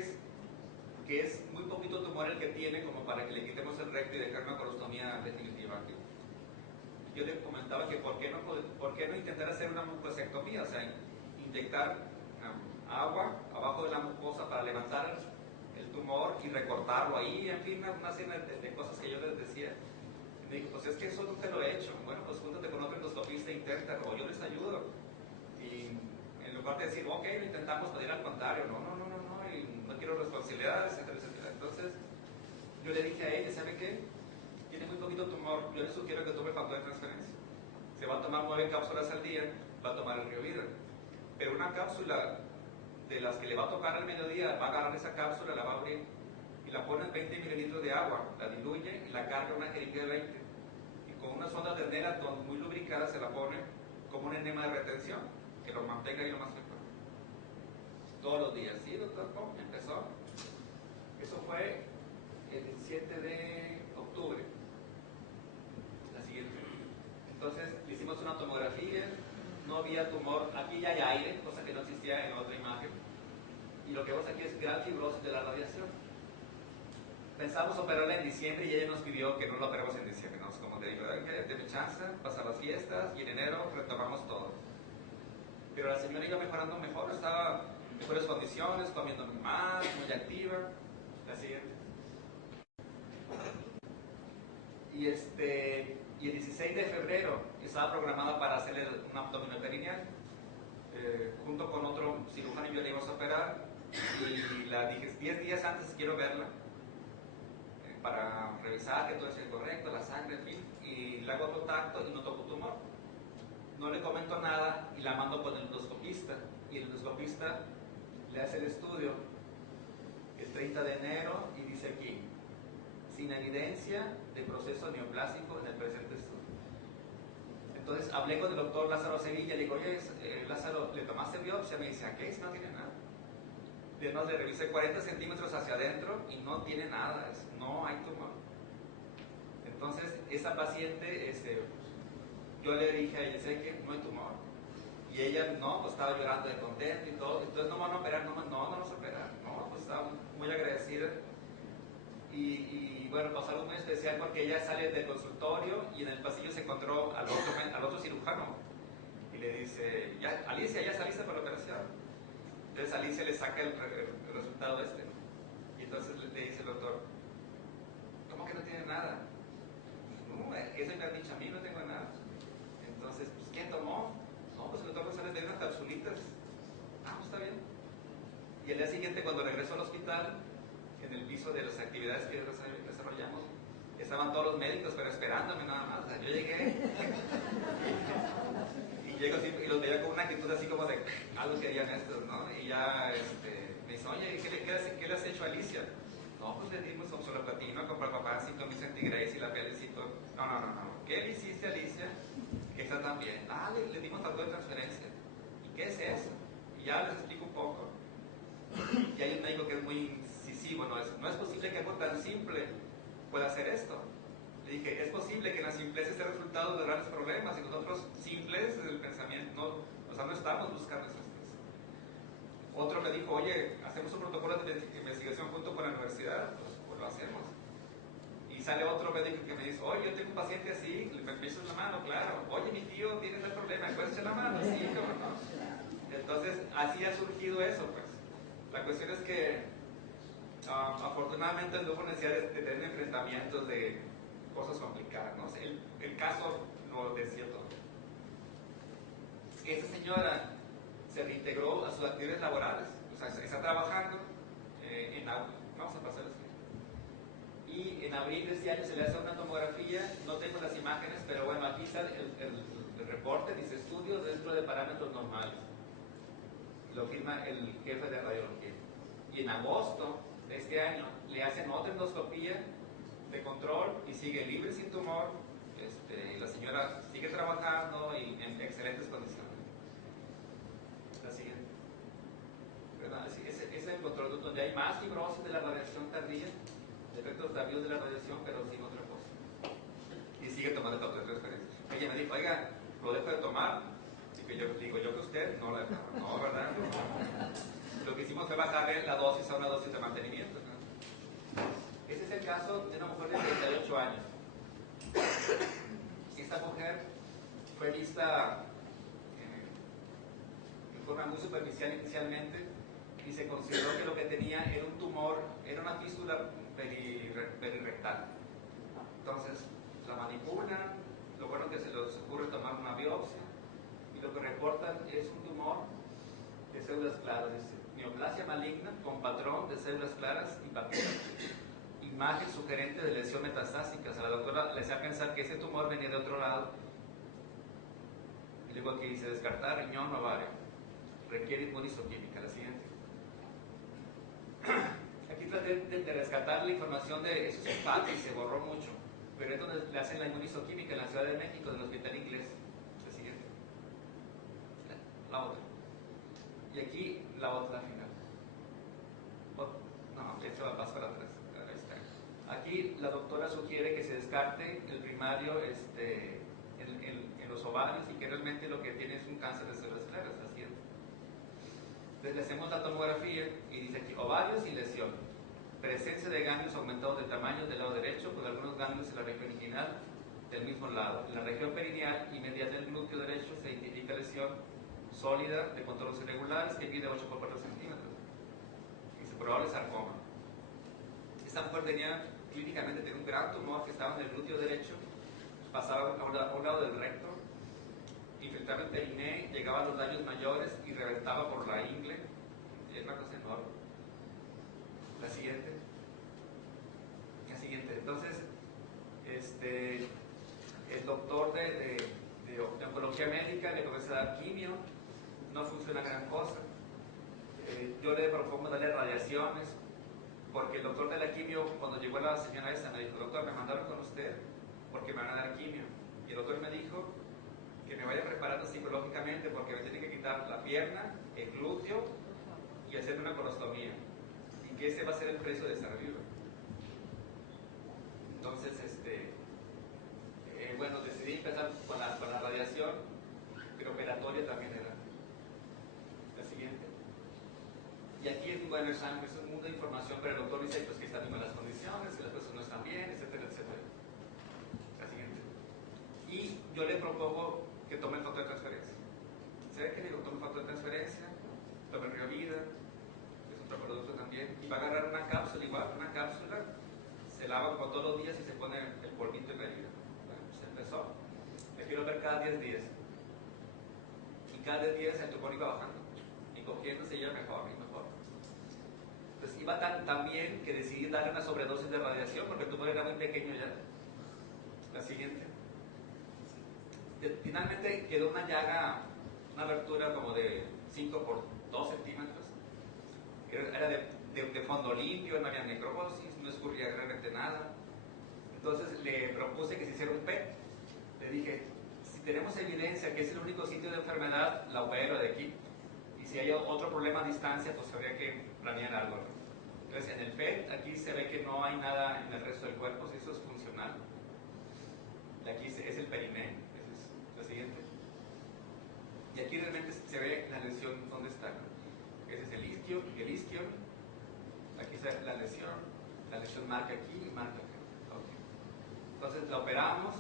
es muy poquito tumor el que tiene como para que le quitemos el recto y dejar una colostomía definitiva aquí. Yo le comentaba que por qué no intentar hacer una mucosectomía, o sea, inyectar agua abajo de la mucosa para levantar el tumor y recortarlo ahí, en fin, una serie de cosas que yo les decía. Y me dijo, pues es que eso nunca lo he hecho. Bueno, pues júntate con otro endoscopista, inténtalo, o yo les ayudo. Y en lugar de decir, ok, lo intentamos, pedir al contrario, no, y no quiero responsabilidades, etcétera, etcétera. Entonces, yo le dije a ella, ¿sabe qué? Tiene muy poquito tumor, yo le sugiero que tome factor de transferencia. Se va a tomar 9 cápsulas al día, va a tomar el Riovida. Pero una cápsula de las que le va a tocar al mediodía, va a agarrar esa cápsula, la va a abrir y la pone en 20 mililitros de agua, la diluye y la carga en una jeringa de 20. Y con una sonda de Neratón muy lubricada se la pone como un enema de retención, que lo mantenga ahí lo más tiempo. Todos los días, ¿sí, doctor? ¿Cómo empezó? Eso fue el 17 de octubre. La siguiente. Entonces le hicimos una tomografía, no había tumor, aquí ya hay aire, cosa que no existía en la otra imagen. Y lo que vemos aquí es gran fibrosis de la radiación. Pensamos operarla en diciembre y ella nos pidió que no la operemos en diciembre, ¿no? Como te digo, deme chance, pasar las fiestas y en enero retomamos todo. Pero la señora iba mejorando mejor, estaba en mejores condiciones, comiendo más, muy activa. La siguiente. Y el 16 de febrero estaba programada para hacerle un abdominoperineal. Junto con otro cirujano y yo le íbamos a operar y la dije 10 días antes quiero verla para revisar que todo esté correcto, la sangre, en fin, y le hago otro tacto y no toco tumor. No le comento nada y la mando con el endoscopista y el endoscopista le hace el estudio el 30 de enero y dice aquí, sin evidencia de proceso neoplásico en el presente estudio. Entonces hablé con el doctor Lázaro Sevilla, le digo, oye, Lázaro, ¿le tomaste biopsia? Me dice, ¿a qué? Si no tiene nada. Además le revisé 40 centímetros hacia adentro y no tiene nada, no hay tumor. Entonces esa paciente, yo le dije a ella, sé que no hay tumor. Y ella, no, pues estaba llorando de contento y todo. Entonces no van a operar, no nos operar. No, pues estaba muy agradecida. Y bueno, pasó algo muy especial porque ella sale del consultorio y en el pasillo se encontró al otro cirujano. Y le dice, ya, Alicia, ya saliste para la operación. Entonces Alicia le saca el resultado Y entonces le dice el doctor, ¿cómo que no tiene nada? No, eso me ha dicho a mí, no tengo nada. Entonces, pues, ¿quién tomó? No, pues el doctor González le dio unas capsulitas. Ah, pues está bien. Y el día siguiente, cuando regresó al hospital, en el piso de las actividades que desarrollamos, estaban todos los médicos, pero esperándome nada más. O sea, yo llegué y llego así, y los veía con una actitud así como de algo que harían estos, ¿no? Y ya me dice, oye, ¿qué le has hecho a Alicia? No, pues le dimos oxaloplatino, comprapapá, 5,000 centigrades y la pelicito. No. ¿Qué le hiciste a Alicia? Que está también. Ah, le dimos factor de transferencia. ¿Y qué es eso? Y ya les explico un poco. Y hay un médico que es muy incisivo, no es posible que algo tan simple pueda hacer esto. Le dije, es posible que en la simpleza esté el resultado de grandes problemas y nosotros simples del pensamiento, no estamos buscando esas cosas. Otro me dijo, oye, hacemos un protocolo de investigación junto con la universidad, pues lo hacemos. Y sale otro médico que me dice, oye, yo tengo un paciente así, me echas la mano, claro. Oye, mi tío tiene ese problema, ¿me puedes echar la mano? Sí, cómo no. Entonces, así ha surgido eso, pues. La cuestión es que afortunadamente no hubo necesidad de tener enfrentamientos de cosas complicadas, ¿no? El caso lo decía todo. Esa señora se reintegró a sus actividades laborales, o sea, está trabajando en agua. Vamos a pasar así. Y en abril de este año se le hace una tomografía, no tengo las imágenes, pero bueno, aquí está el reporte, dice estudios dentro de parámetros normales. Lo firma el jefe de radiología. Y en agosto de este año le hacen otra endoscopía de control y sigue libre sin tumor. La señora sigue trabajando y en excelentes condiciones. La siguiente. Ese es el control donde hay más fibrosis de la radiación tardía, efectos tardíos de la radiación, pero sin otra cosa. Y sigue tomando factor de transferencia. Ella me dijo, oiga, ¿lo dejo de tomar? Yo digo, yo que usted no la dejaba. No, ¿verdad? Lo que hicimos fue bajarle la dosis a una dosis de mantenimiento, ¿no? Ese es el caso de una mujer de 38 años. Esta mujer fue vista de forma muy superficial inicialmente y se consideró que lo que tenía era un tumor, era una fístula perirectal. Entonces la manipulan, lo bueno que se les ocurre tomar una biopsia y lo que reportan es un tumor de células claras, es neoplasia maligna con patrón de células claras y papilas. Imagen sugerente de lesión metastásica. O sea, la doctora le hacía pensar que ese tumor venía de otro lado. Y luego aquí dice descartar riñón o ovario. Requiere inmunistoquímica. La siguiente. Aquí traté de rescatar la información de esos empates y se borró mucho. Pero es donde le hacen la inmunistoquímica en la Ciudad de México, del Hospital Inglés. La siguiente. La otra. Y aquí la otra final. No, esto va más para atrás. Ahí está. Aquí la doctora sugiere que se descarte el primario en los ovarios y que realmente lo que tiene es un cáncer de células claras. La siguiente. Entonces le hacemos la tomografía y dice aquí ovarios y lesión. Presencia de ganglios aumentados de tamaño del lado derecho, con algunos ganglios en la región inguinal del mismo lado. En la región perineal y medial del glúteo derecho se identifica lesión sólida de contornos irregulares que mide 8 por 4 centímetros. Es probable sarcoma. Esta mujer tenía, clínicamente, tenía un gran tumor que estaba en el glúteo derecho, pasaba a un lado del recto, infiltraba el periné, llegaba a los daños mayores y reventaba por la ingle. Es una cosa enorme. La siguiente. Entonces, el doctor de oncología médica le comienza a dar quimio, no funciona gran cosa. Yo le propongo darle radiaciones, porque el doctor de la quimio, cuando llegó la señora esta, me dijo: doctor, me mandaron con usted porque me van a dar quimio. Y el doctor me dijo que me vaya preparando psicológicamente porque me tiene que quitar la pierna, el glúteo y hacerme una colostomía. Y que ese va a ser el precio de estar vivo. Entonces, bueno, decidí empezar con la radiación, pero operatoria también era. La siguiente. Y aquí es un mundo de información, pero el doctor dice pues, que están en malas condiciones, que las cosas no están bien, etcétera, etcétera. La siguiente. Y yo le propongo que tome foto de transferencia. ¿Se ve que le digo, tome foto de transferencia? Tome el Río Vida, es otro producto también. Y va a agarrar una cápsula, igual, una cápsula, se lava como todos los días y se pone el polvito en la herida. Bueno, se empezó. Le quiero ver cada 10 días. Y cada 10 días el tumor iba bajando. Y cogiéndose ya mejor y mejor. Entonces iba tan bien que decidí darle una sobredosis de radiación porque el tumor era muy pequeño ya. La siguiente. Finalmente quedó una llaga, una abertura como de 5 por 2 centímetros. Era de fondo limpio, no había necrosis, no escurría realmente nada. Entonces le propuse que se hiciera un PET. Le dije: si tenemos evidencia que es el único sitio de enfermedad, la opero de aquí. Y si hay otro problema a distancia, pues habría que planear algo. Entonces en el PET, aquí se ve que no hay nada en el resto del cuerpo, si eso es funcional. Y aquí es el periné, esa es la siguiente. Y aquí realmente se ve la lesión, ¿dónde está? Ese es el isquio. Aquí está la lesión marca aquí y marca aquí. Okay. Entonces la operamos,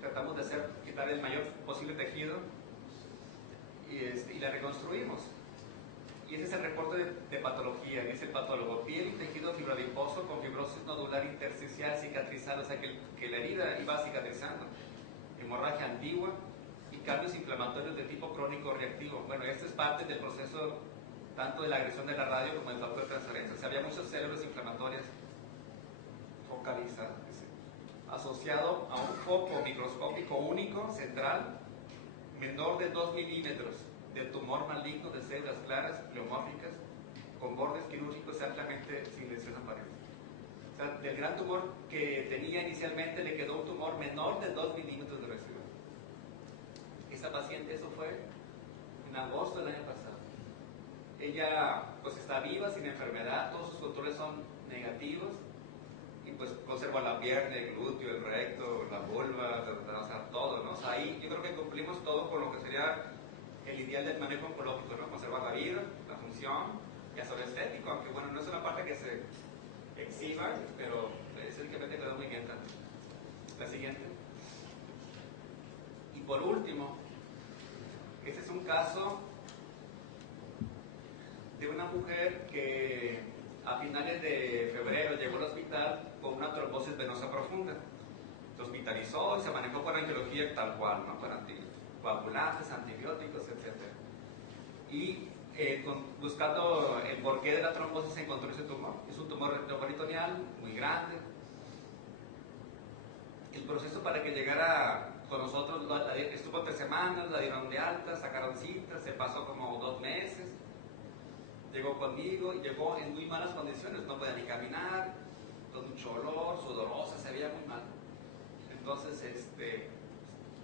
tratamos de quitar el mayor posible tejido y la reconstruimos. Y ese es el reporte de patología. Dice el patólogo: piel y tejido fibrodiposo con fibrosis nodular intersticial cicatrizada, o sea que la herida iba cicatrizando, hemorragia antigua y cambios inflamatorios de tipo crónico reactivo. Bueno, esto es parte del proceso tanto de la agresión de la radio como del factor de transferencia. O sea, había muchas células inflamatorias focalizadas, asociado a un foco microscópico único, central, menor de 2 milímetros, de tumor maligno de células claras, pleomórficas, con bordes quirúrgicos ampliamente sin lesión aparente. O sea, del gran tumor que tenía inicialmente le quedó un tumor menor de 2 milímetros de residuo. Esta paciente, eso fue en agosto del año pasado. Ella pues está viva, sin enfermedad, todos sus controles son negativos y pues conserva la pierna, el glúteo, el recto, la vulva, o sea, todo, ¿no? O sea, ahí yo creo que cumplimos todo con lo que sería el ideal del manejo oncológico, ¿no? Conservar la vida, la función y hasta lo estético, aunque bueno, no es una parte que se exhiba, pero estéticamente quedó muy bien también. La siguiente. Y por último, este es un caso de una mujer que a finales de febrero llegó al hospital con una trombosis venosa profunda. Se hospitalizó y se manejó con angiología tal cual, ¿no? Con anticoagulantes, antibióticos, etc. Y buscando el porqué de la trombosis se encontró ese tumor. Es un tumor retroperitoneal muy grande. El proceso para que llegara con nosotros estuvo 3 semanas, la dieron de alta, sacaron citas, se pasó como 2 meses. Llegó conmigo y llegó en muy malas condiciones, no podía ni caminar, con mucho olor, sudorosa, se veía muy mal. Entonces,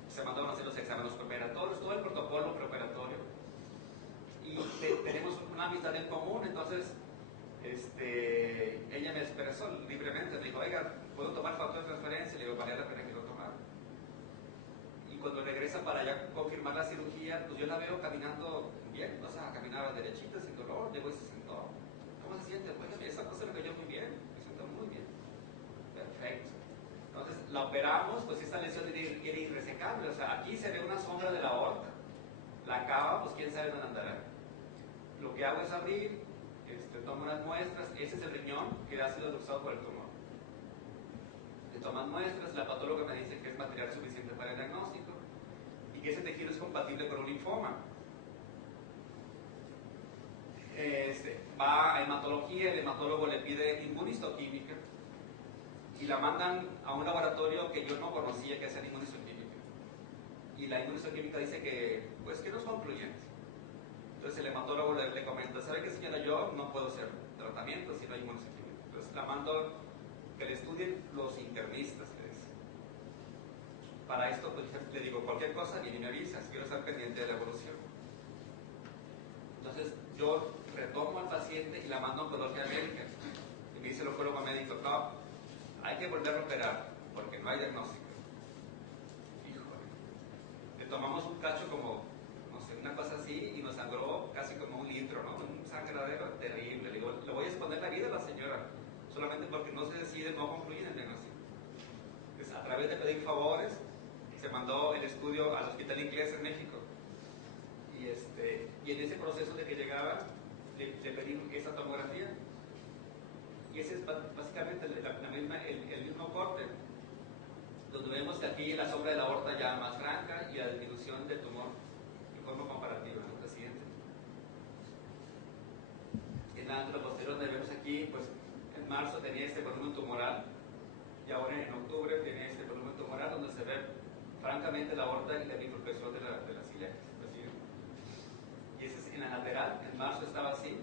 se mandaron a hacer los exámenes preoperatorios, todo el protocolo preoperatorio. Y tenemos una amistad en común, entonces ella me expresó libremente, me dijo, oiga, ¿puedo tomar factor de transferencia? Le digo, vale la pena que lo tomar. Y cuando regresa para ya confirmar la cirugía, pues yo la veo caminando bien, o sea, caminaba derechita, sin dolor, llegó y se sentó. ¿Cómo se siente? Bueno, esa cosa me cayó muy bien, me siento muy bien. Perfecto. Entonces la operamos, pues esta lesión era irresecable, o sea, aquí se ve una sombra de la aorta, la cava, pues quién sabe dónde andará. Lo que hago es abrir, tomo unas muestras, ese es el riñón que ha sido luxado por el tumor. Le toman muestras, la patóloga me dice que es material suficiente para el diagnóstico y que ese tejido es compatible con un linfoma. Va a hematología, el hematólogo le pide inmunistoquímica y la mandan a un laboratorio que yo no conocía que hacía inmunistoquímica. Y la inmunistoquímica dice que, pues, que no es concluyente. Entonces el hematólogo le comenta, ¿sabe qué, señora? Yo no puedo hacer tratamiento si no hay inmunistoquímica. Entonces la mando que le estudien los internistas, le dice. Para esto, pues, le digo, cualquier cosa, ni me avisas, quiero estar pendiente de la evolución. Entonces yo retomo al paciente y la mando a oncología médica. Y me dice el oncólogo médico, no, hay que volver a operar, porque no hay diagnóstico. Híjole. Le tomamos un cacho como, no sé, una cosa así, y nos sangró casi como 1 litro, ¿no? Un sangradero terrible. Le digo, le voy a exponer la vida a la señora, solamente porque no se decide, no concluye en el diagnóstico. Entonces, a través de pedir favores, se mandó el estudio al Hospital Inglés en México. Y en ese proceso de que llegaba, le pedí esa tomografía. Y ese es básicamente el mismo corte, donde vemos que aquí la sombra de la aorta ya más franca y la disminución del tumor en forma comparativa, ¿no? La siguiente. En la anteroposterior donde vemos aquí, pues en marzo tenía este volumen tumoral y ahora en octubre tiene este volumen tumoral donde se ve francamente la aorta y la bifurcación de las ileas. Y ese es en la lateral, en marzo estaba así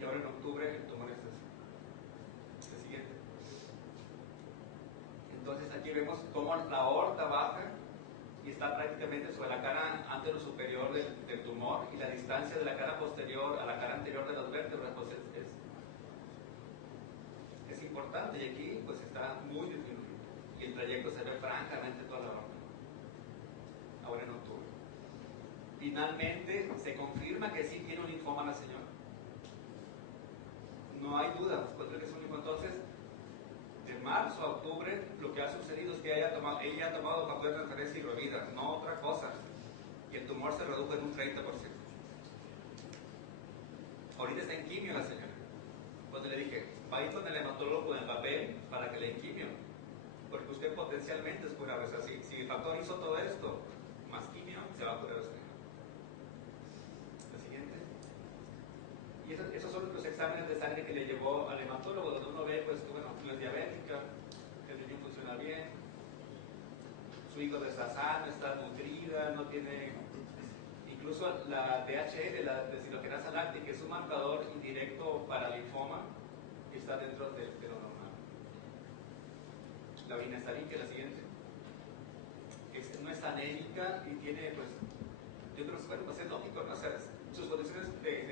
y ahora en octubre el tumor es así. El siguiente. Entonces aquí vemos cómo la aorta baja y está prácticamente sobre la cara antero-superior del tumor, y la distancia de la cara posterior a la cara anterior de las vértebras pues es importante, y aquí pues está muy disminuido y el trayecto se ve francamente toda la aorta. Ahora en octubre. Finalmente se confirma que sí tiene un linfoma la señora. No hay duda, pues que es un linfoma. Entonces, de marzo a octubre, lo que ha sucedido es que ella ha tomado factor de transferencia y Rovida, no otra cosa. Y el tumor se redujo en un 30%. Ahorita está en quimio la señora. Cuando le dije, va a ir con el hematólogo con el papel para que le den quimio, porque usted potencialmente es curable. O sea, si el factor hizo todo esto, más quimio, se va a curar usted. La siguiente. Y esos son los exámenes de sangre que le llevó al hematólogo, donde uno ve, pues, bueno, no es diabética, el riñón funciona bien, su hígado está sano, está nutrida, no tiene, incluso la DHL, la deshidrogenasa láctica, que es un marcador indirecto para linfoma, está dentro de lo normal. La orina está limpia, la siguiente. No está anémica y tiene, pues, yo creo que, bueno, pues es lógico, ¿no? O sea, sus condiciones de